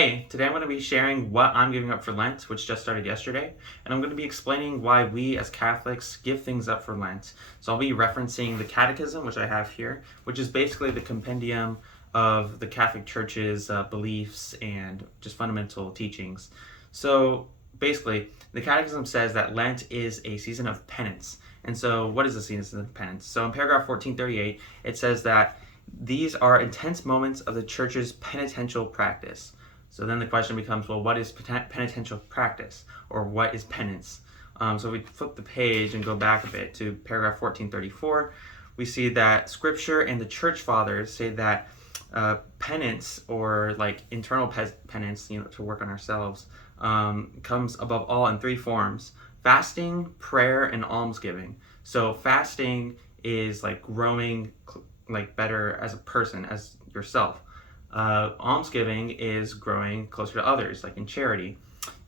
Hey, today I'm going to be sharing what I'm giving up for Lent, which just started yesterday, and I'm going to be explaining why we as Catholics give things up for Lent. So I'll be referencing the Catechism, which I have here, which is basically the compendium of the Catholic Church's beliefs and just fundamental teachings. So basically, the Catechism says that Lent is a season of penance. And so what is a season of penance? So in paragraph 1438, it says that these are intense moments of the Church's penitential practice. So then the question becomes, well, what is penitential practice, or what is penance? So we flip the page and go back a bit to paragraph 1434. We see that Scripture and the Church Fathers say that penance, or like internal penance, to work on ourselves, comes above all in three forms: fasting, prayer, and almsgiving. So fasting is like growing like better as a person, as yourself. Almsgiving is growing closer to others, like in charity.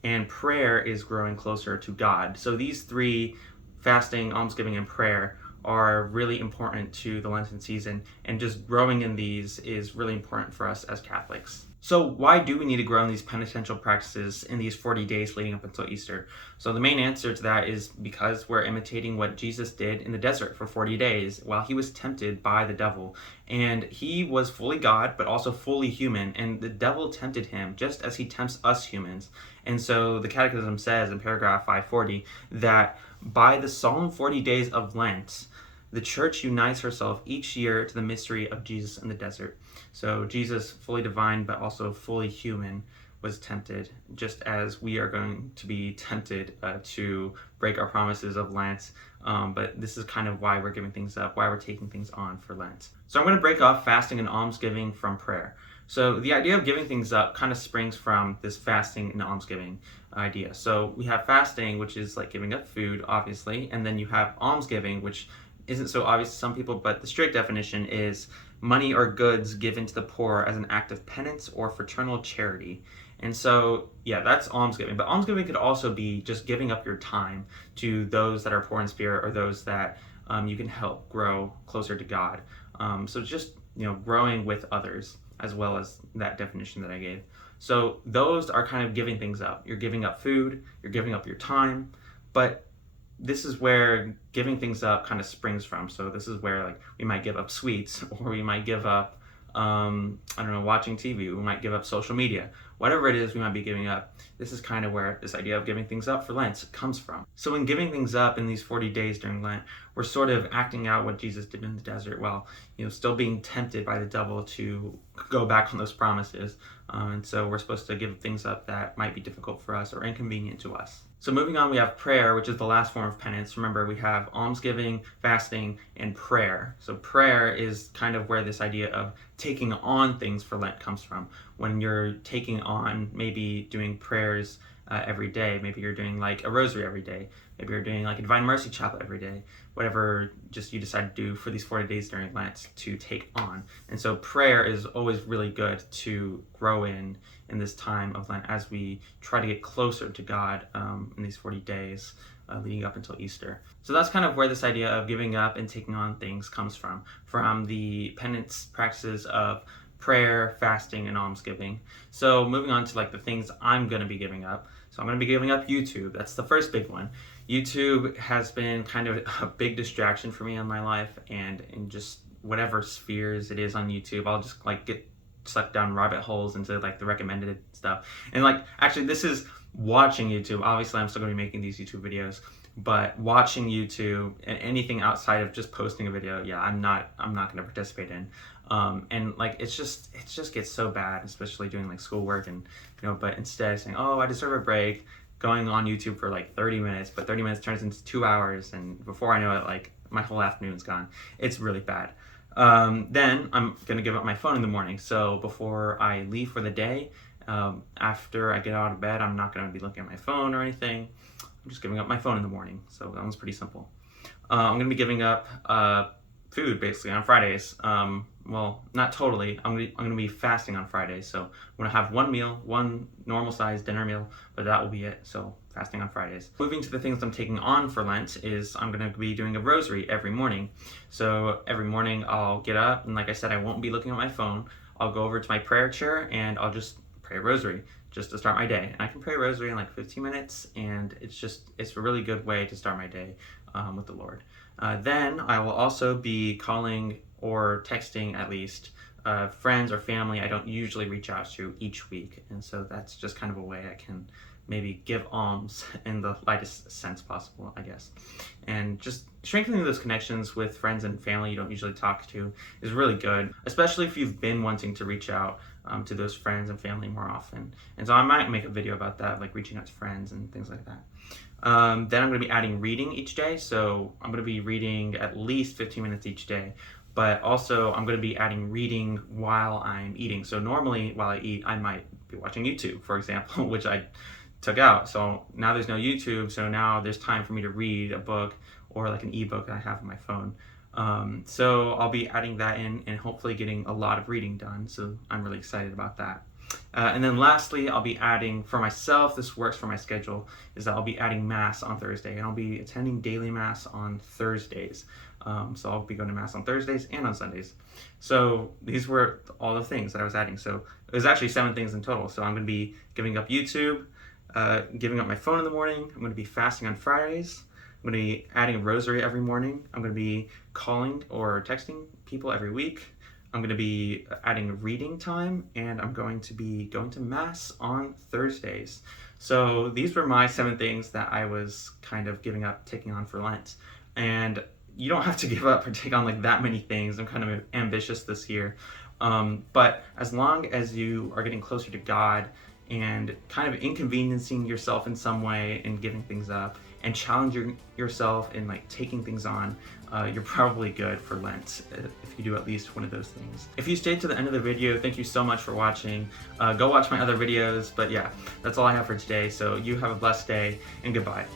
And prayer is growing closer to God. So these three, fasting, almsgiving, and prayer, are really important to the Lenten season, and just growing in these is really important for us as Catholics. So why do we need to grow in these penitential practices in these 40 days leading up until Easter? So the main answer to that is because we're imitating what Jesus did in the desert for 40 days while he was tempted by the devil. And he was fully God, but also fully human, and the devil tempted him just as he tempts us humans. And so the Catechism says in paragraph 540 that by the solemn 40 days of Lent, the Church unites herself each year to the mystery of Jesus in the desert. So Jesus, fully divine but also fully human, was tempted, just as we are going to be tempted to break our promises of Lent. But this is kind of why we're giving things up, why we're taking things on for Lent. So I'm going to break off fasting and almsgiving from prayer. So the idea of giving things up kind of springs from this fasting and almsgiving idea. So we have fasting, which is like giving up food, obviously, and then you have almsgiving, which isn't so obvious to some people, but the strict definition is money or goods given to the poor as an act of penance or fraternal charity. And so, yeah, that's almsgiving. But almsgiving could also be just giving up your time to those that are poor in spirit, or those that you can help grow closer to God. So just, growing with others, as well as that definition that I gave. So those are kind of giving things up. You're giving up food, you're giving up your time, but this is where giving things up kind of springs from. So this is where like we might give up sweets, or we might give up, watching TV. We might give up social media. Whatever it is we might be giving up, this is kind of where this idea of giving things up for Lent comes from. So in giving things up in these 40 days during Lent, we're sort of acting out what Jesus did in the desert while, still being tempted by the devil to go back on those promises. And so we're supposed to give things up that might be difficult for us or inconvenient to us. So moving on, we have prayer, which is the last form of penance. Remember, we have almsgiving, fasting, and prayer. So prayer is kind of where this idea of taking on things for Lent comes from. When you're taking on maybe doing prayers every day, maybe you're doing like a rosary every day, maybe you're doing like a Divine Mercy Chaplet every day, whatever just you decide to do for these 40 days during Lent to take on. And so prayer is always really good to grow in this time of Lent as we try to get closer to God in these 40 days leading up until Easter. So that's kind of where this idea of giving up and taking on things comes from the penance practices of prayer, fasting, and almsgiving. So moving on to like the things I'm going to be giving up. So I'm going to be giving up YouTube. That's the first big one. YouTube has been kind of a big distraction for me in my life, and in just whatever spheres it is on YouTube, I'll just like get sucked down rabbit holes into like the recommended stuff. And like, actually, this is watching YouTube. Obviously, I'm still going to be making these YouTube videos, but watching YouTube and anything outside of just posting a video, yeah, I'm not going to participate in. And like it just gets so bad, especially doing like schoolwork, and but instead saying, oh, I deserve a break, going on YouTube for like 30 minutes, but 30 minutes turns into 2 hours, and before I know it, like my whole afternoon's gone. It's really bad. Then I'm gonna give up my phone in the morning. So before I leave for the day, after I get out of bed, I'm not gonna be looking at my phone or anything. I'm just giving up my phone in the morning. So that one's pretty simple. I'm gonna be giving up food basically on Fridays. Well, not totally. I'm gonna be fasting on Fridays. So I'm gonna have one meal, one normal sized dinner meal, but that will be it. So fasting on Fridays. Moving to the things I'm taking on for Lent is I'm gonna be doing a rosary every morning. So every morning I'll get up, and like I said, I won't be looking at my phone. I'll go over to my prayer chair and I'll just pray pray a rosary just to start my day. And I can pray a rosary in like 15 minutes, and it's a really good way to start my day with the Lord. Then I will also be calling or texting at least friends or family I don't usually reach out to each week. And so that's just kind of a way I can maybe give alms in the lightest sense possible, I guess. And just strengthening those connections with friends and family you don't usually talk to is really good, especially if you've been wanting to reach out to those friends and family more often. And so I might make a video about that, like reaching out to friends and things like that. Then I'm going to be adding reading each day. So I'm going to be reading at least 15 minutes each day. But also I'm going to be adding reading while I'm eating. So normally while I eat, I might be watching YouTube, for example, which I took out. So now there's no YouTube. So now there's time for me to read a book or like an ebook that I have on my phone. So I'll be adding that in and hopefully getting a lot of reading done. So I'm really excited about that. And then lastly, I'll be adding for myself, this works for my schedule, is that I'll be adding Mass on Thursday, and I'll be attending daily Mass on Thursdays. So I'll be going to Mass on Thursdays and on Sundays. So these were all the things that I was adding. So it was actually 7 things in total. So I'm going to be giving up YouTube, giving up my phone in the morning. I'm going to be fasting on Fridays. I'm going to be adding a rosary every morning. I'm going to be calling or texting people every week. I'm going to be adding reading time, and I'm going to be going to Mass on Thursdays. So these were my 7 things that I was kind of giving up, taking on for Lent. And you don't have to give up or take on like that many things. I'm kind of ambitious this year. But as long as you are getting closer to God and kind of inconveniencing yourself in some way and giving things up and challenging yourself in like taking things on, you're probably good for Lent if you do at least one of those things. If you stayed to the end of the video, thank you so much for watching. Go watch my other videos, but yeah, that's all I have for today. So you have a blessed day, and goodbye.